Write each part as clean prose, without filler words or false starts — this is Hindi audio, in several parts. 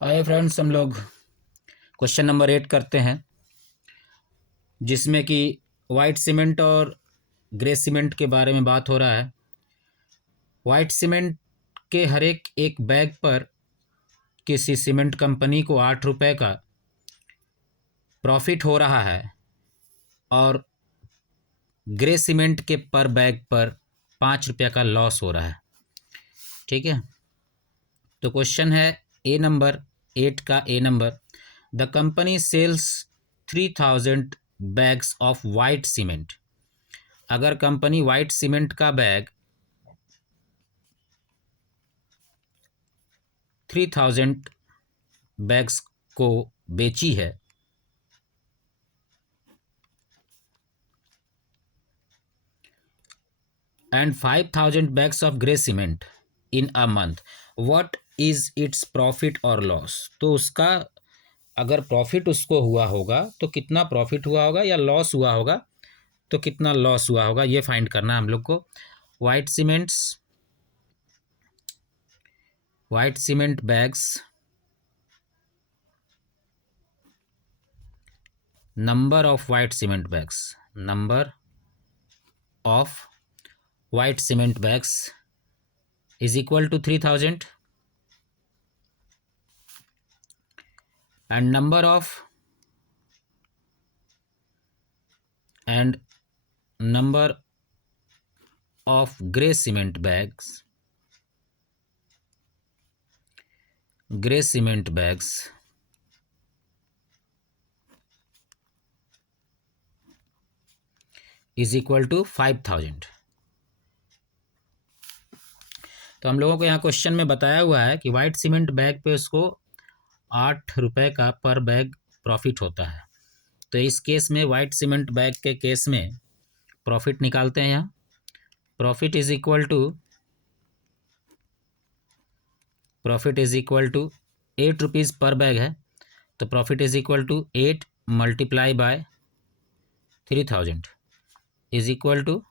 आए फ्रेंड्स, हम लोग क्वेश्चन नंबर 8 करते हैं, जिसमें कि वाइट सीमेंट और ग्रे सीमेंट के बारे में बात हो रहा है। वाइट सीमेंट के हर एक बैग पर किसी सीमेंट कंपनी को 8 रुपये का प्रॉफिट हो रहा है और ग्रे सीमेंट के पर बैग पर 5 रुपये का लॉस हो रहा है। ठीक है, तो क्वेश्चन है ए नंबर 8 का A number, the company sells 3000 bags of white cement. अगर कंपनी वाइट सीमेंट का बैग 3000 बैग्स को बेची है and 5000 bags of grey cement in a month, what is its profit और लॉस। तो उसका अगर प्रॉफिट उसको हुआ होगा तो कितना प्रॉफिट हुआ होगा, या लॉस हुआ होगा तो कितना लॉस हुआ होगा, ये फाइंड करना है हम लोग को। White cement bags, number of white cement bags, number of white cement bags is equal to 3000 and number of gray cement bags is equal to 5000। तो हम लोगों को यहाँ क्वेश्चन में बताया हुआ है कि वाइट सीमेंट बैग पे उसको 8 रुपये का पर बैग प्रॉफिट होता है। तो इस केस में वाइट सीमेंट बैग के केस में प्रॉफिट निकालते हैं। यहाँ profit is equal to 8 rupees per bag है, तो profit is equal to 8 multiply by 3000 is equal to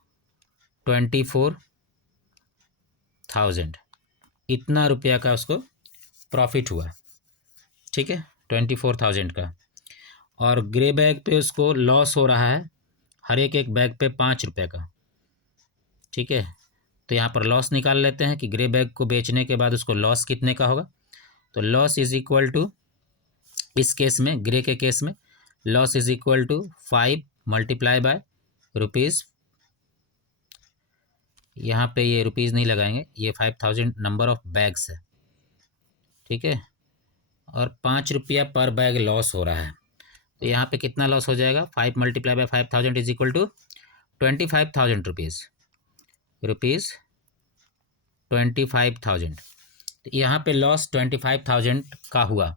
24,000। इतना रुपया का उसको प्रॉफिट हुआ। ठीक है, 24,000 का। और ग्रे बैग पे उसको लॉस हो रहा है, हर एक बैग पे 5 रुपये का। ठीक है, तो यहाँ पर लॉस निकाल लेते हैं कि ग्रे बैग को बेचने के बाद उसको लॉस कितने का होगा। तो लॉस इज इक्वल टू, इस केस में ग्रे के केस में loss is equal to 5 multiply by rupees, यहाँ पे ये रुपीज़ नहीं लगाएंगे, ये 5000 नंबर ऑफ बैग्स है। ठीक है, और 5 रुपया पर बैग लॉस हो रहा है, तो यहाँ पे कितना लॉस हो जाएगा। 5 multiply by 5000 is equal to 25,000 rupees 25,000। तो यहाँ पे लॉस 25,000 का हुआ।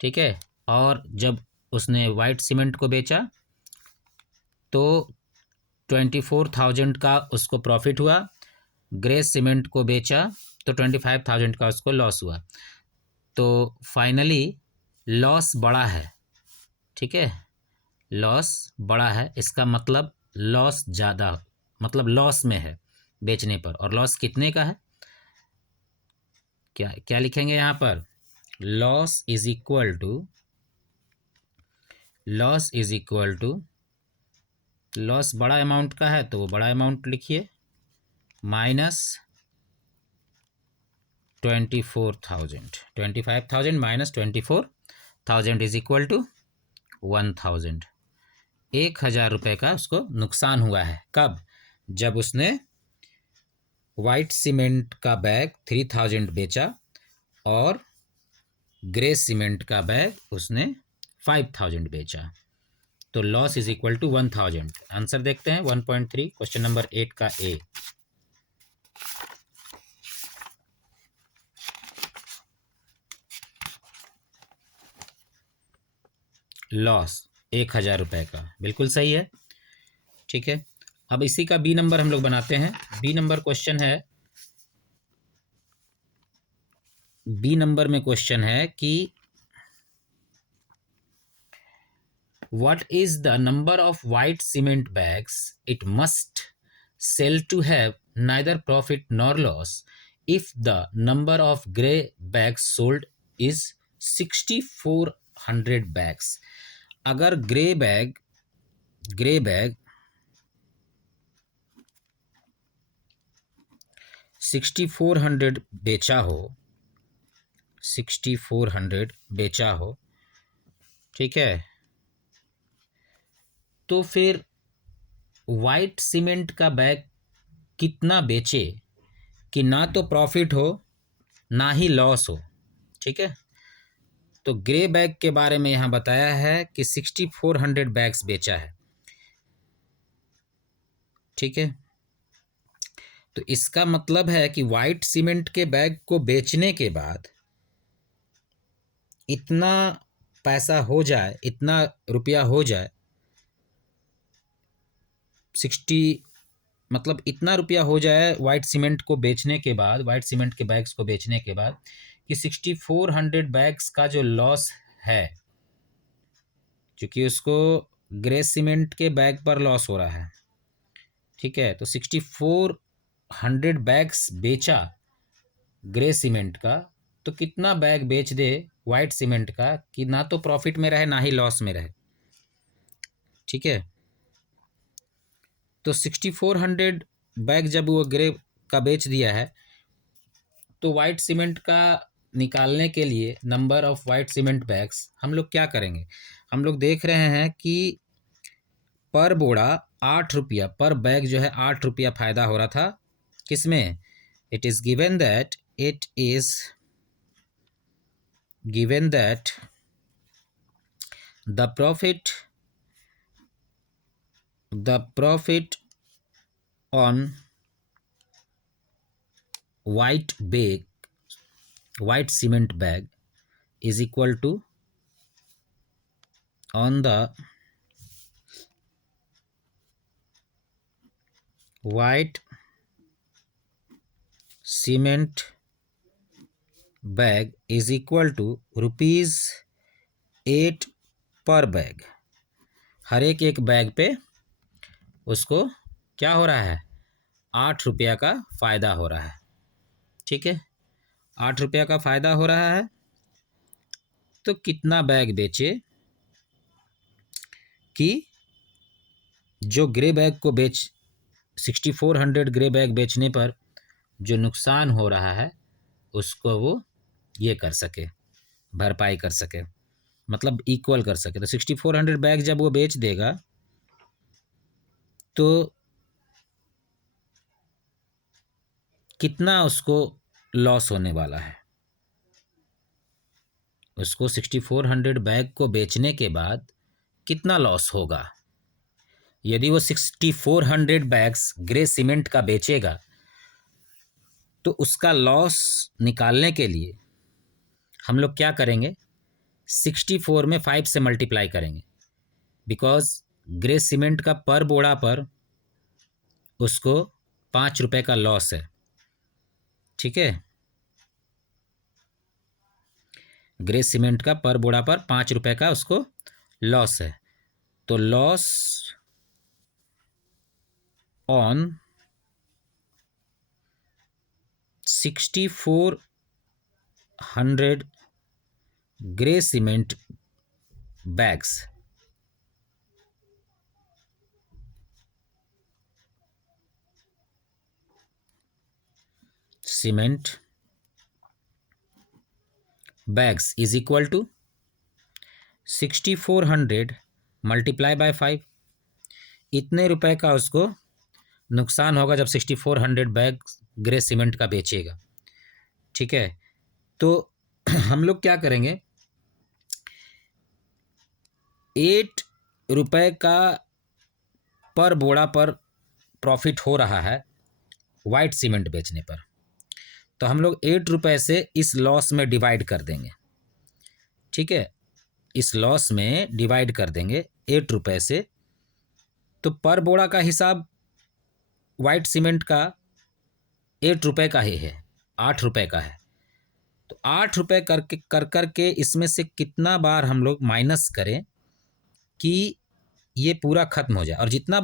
ठीक है, और जब उसने वाइट सीमेंट को बेचा तो 24,000 का उसको प्रॉफिट हुआ। ग्रे सीमेंट को बेचा तो 25,000 का उसको लॉस हुआ। तो फाइनली लॉस बड़ा है। ठीक है, लॉस बड़ा है, इसका मतलब लॉस ज़्यादा, मतलब लॉस में है बेचने पर। और लॉस कितने का है, क्या क्या लिखेंगे यहाँ पर। Loss is equal to loss बड़ा अमाउंट का है तो वो बड़ा अमाउंट लिखिए, minus 24,000, 25,000 minus 24,000 is equal to 1,000। 1,000 रुपये का उसको नुकसान हुआ है। कब, जब उसने वाइट सीमेंट का बैग 3000 बेचा और ग्रे सीमेंट का बैग उसने 5000 बेचा, तो loss is equal to 1000। Answer देखते हैं 1.3 क्वेश्चन नंबर 8 का ए। लॉस 1,000 रुपये का, बिल्कुल सही है। ठीक है, अब इसी का बी नंबर हम लोग बनाते हैं। बी नंबर क्वेश्चन है, बी नंबर में क्वेश्चन है कि what is the number of white cement bags it must sell to have neither profit nor loss if the number of gray bags sold is 6400 bags. अगर ग्रे बैग 6400 बेचा हो, 6400 बेचा हो, ठीक है, तो फिर वाइट सीमेंट का बैग कितना बेचे कि ना तो प्रॉफिट हो ना ही लॉस हो, ठीक है। तो ग्रे बैग के बारे में यहाँ बताया है कि 6400 बैग्स बेचा है, ठीक है। तो इसका मतलब है कि वाइट सीमेंट के बैग को बेचने के बाद इतना पैसा हो जाए, इतना रुपया हो जाए, 60 मतलब इतना रुपया हो जाए वाइट सीमेंट को बेचने के बाद, वाइट सीमेंट के बैग्स को बेचने के बाद, कि 6400 बैग्स का जो लॉस है, क्योंकि उसको ग्रे सीमेंट के बैग पर लॉस हो रहा है, ठीक है। तो 6400 बैग्स बेचा ग्रे सीमेंट का, तो कितना बैग बेच दे वाइट सीमेंट का कि ना तो प्रॉफिट में रहे ना ही लॉस में रहे, ठीक है। तो 6400 बैग जब वो ग्रे का बेच दिया है, तो वाइट सीमेंट का निकालने के लिए number of white cement bags हम लोग क्या करेंगे, हम लोग देख रहे हैं कि पर बोड़ा 8 रुपया पर बैग जो है 8 रुपया फ़ायदा हो रहा था, किसमें, it is given that the profit on white cement bag is equal to on the white cement bag is equal to ₹8 पर बैग। हर एक बैग पे उसको क्या हो रहा है, 8 रुपया का फ़ायदा हो रहा है, ठीक है। 8 रुपया का फ़ायदा हो रहा है, तो कितना बैग बेचे कि जो ग्रे बैग को 6400 ग्रे बैग बेचने पर जो नुकसान हो रहा है उसको वो ये कर सके, भरपाई कर सके, मतलब इक्वल कर सके। तो 6400 बैग जब वो बेच देगा तो कितना उसको लॉस होने वाला है, उसको 6400 बैग को बेचने के बाद कितना लॉस होगा। यदि वो 6400 बैग्स ग्रे सीमेंट का बेचेगा तो उसका लॉस निकालने के लिए हम लोग क्या करेंगे, 64 में 5 से मल्टीप्लाई करेंगे, बिकॉज ग्रे सीमेंट का पर बोड़ा पर उसको 5 रुपये का लॉस है, ठीक है। ग्रे सीमेंट का पर बोड़ा पर 5 रुपये का उसको लॉस है, तो loss on 6400 grey cement bags is equal to 6400 multiply by 5। इतने रुपए का उसको नुकसान होगा जब 6400 बैग ग्रे सीमेंट का बेचेगा, ठीक है। तो हम लोग क्या करेंगे, 8 रुपये का पर बोड़ा पर प्रॉफिट हो रहा है वाइट सीमेंट बेचने पर, तो हम लोग 8 रुपये से इस लॉस में डिवाइड कर देंगे, ठीक है। इस लॉस में डिवाइड कर देंगे 8 रुपये से, तो पर बोड़ा का हिसाब वाइट सीमेंट का 8 रुपये का ही है, 8 रुपये का है। तो 8 रुपये करके इसमें से कितना बार हम लोग माइनस करें कि ये पूरा ख़त्म हो जाए, और जितना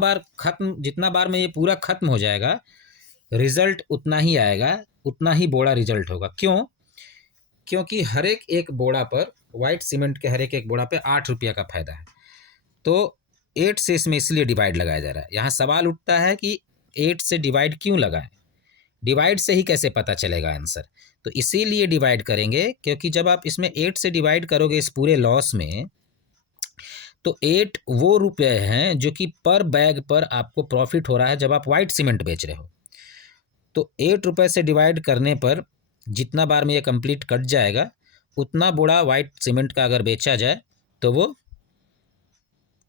बार में ये पूरा ख़त्म हो जाएगा रिज़ल्ट उतना ही आएगा, उतना ही बड़ा रिज़ल्ट होगा। क्यों, क्योंकि हर एक बोड़ा पर, वाइट सीमेंट के हर एक बोड़ा पे 8 रुपया का फायदा है, तो 8 से इसमें इसलिए डिवाइड लगाया जा रहा है। यहाँ सवाल उठता है कि 8 से डिवाइड क्यों लगाएं, डिवाइड से ही कैसे पता चलेगा आंसर। तो इसीलिए डिवाइड करेंगे, क्योंकि जब आप इसमें 8 से डिवाइड करोगे इस पूरे लॉस में, तो 8 वो रुपए हैं जो कि पर बैग पर आपको प्रॉफिट हो रहा है जब आप वाइट सीमेंट बेच रहे हो। तो 8 रुपये से डिवाइड करने पर जितना बार में ये कंप्लीट कट जाएगा, उतना बोड़ा वाइट सीमेंट का अगर बेचा जाए तो वो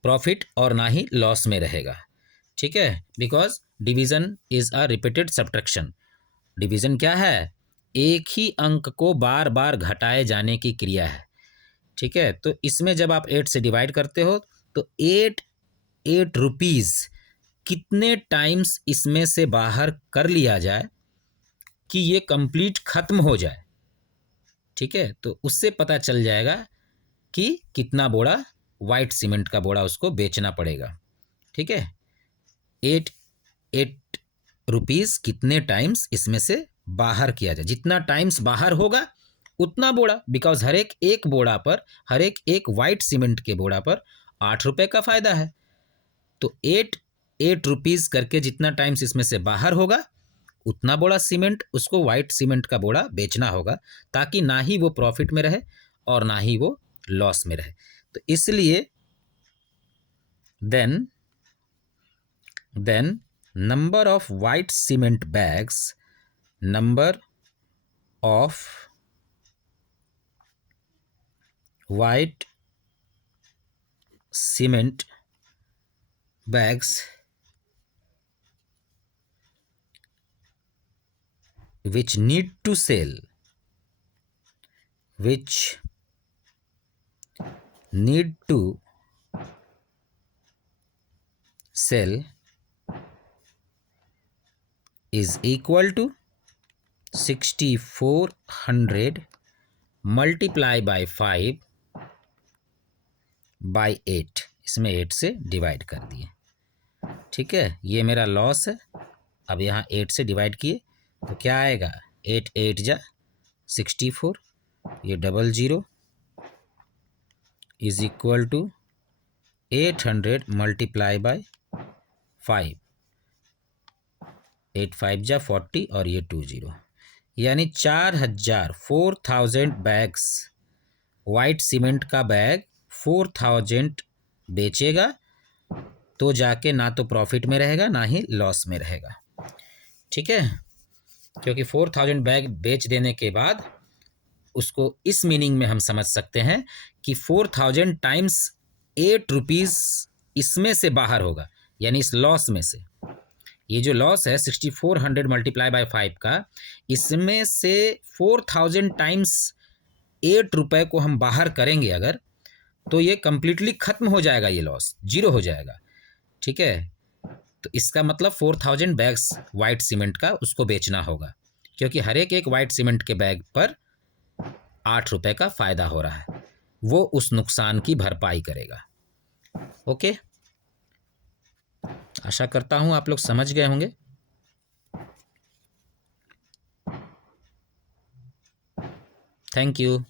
प्रॉफिट और ना ही लॉस में रहेगा। ठीक है, because division is a repeated subtraction. Division क्या है? एक ही अंक को बार बार घटाए जाने की क्रिया है। ठीक है, तो इसमें जब आप 8 से डिवाइड करते हो तो 8 रुपीज़ कितने टाइम्स इसमें से बाहर कर लिया जाए कि ये कंप्लीट खत्म हो जाए। ठीक है, तो उससे पता चल जाएगा कि कितना बोड़ा वाइट सीमेंट का बोड़ा उसको बेचना पड़ेगा। ठीक है, 8 रुपीज़ कितने टाइम्स इसमें से बाहर किया जाए, जितना टाइम्स बाहर होगा उतना बोड़ा, बिकॉज हर एक बोड़ा पर, हर एक वाइट सीमेंट के बोड़ा पर 8 रुपये का फायदा है। तो 8 रुपीज़ करके जितना टाइम्स इसमें से बाहर होगा उतना बोड़ा सीमेंट उसको वाइट सीमेंट का बोड़ा बेचना होगा, ताकि ना ही वो प्रॉफिट में रहे और ना ही वो लॉस में रहे। तो इसलिए then number of white cement bags, number of white cement bags which need to sell is equal to 6400 multiply by 5 by 8। इसमें 8 से डिवाइड कर दिए। ठीक है, ये मेरा लॉस है। अब यहाँ 8 से डिवाइड किए तो क्या आएगा? 8 8 जा 64, ये 00 is equal to 800 multiply by 5, 8 5 जा 40 और ये 20, यानी 4000 बैग्स वाइट सीमेंट का बैग 4000 बेचेगा तो जाके ना तो प्रॉफिट में रहेगा ना ही लॉस में रहेगा। ठीक है, क्योंकि 4000 बैग बेच देने के बाद उसको इस मीनिंग में हम समझ सकते हैं कि 4000 टाइम्स 8 रुपीज़ इसमें से बाहर होगा, यानी इस लॉस में से। ये जो लॉस है 6400 मल्टीप्लाई बाय 5 का, इसमें से 4000 टाइम्स 8 रुपये को हम बाहर करेंगे अगर, तो ये कंप्लीटली खत्म हो जाएगा, ये लॉस जीरो हो जाएगा। ठीक है, तो इसका मतलब 4000 बैग्स वाइट सीमेंट का उसको बेचना होगा, क्योंकि हर एक वाइट सीमेंट के बैग पर 8 रुपये का फ़ायदा हो रहा है, वो उस नुकसान की भरपाई करेगा। ओके, आशा करता हूँ आप लोग समझ गए होंगे। Thank you.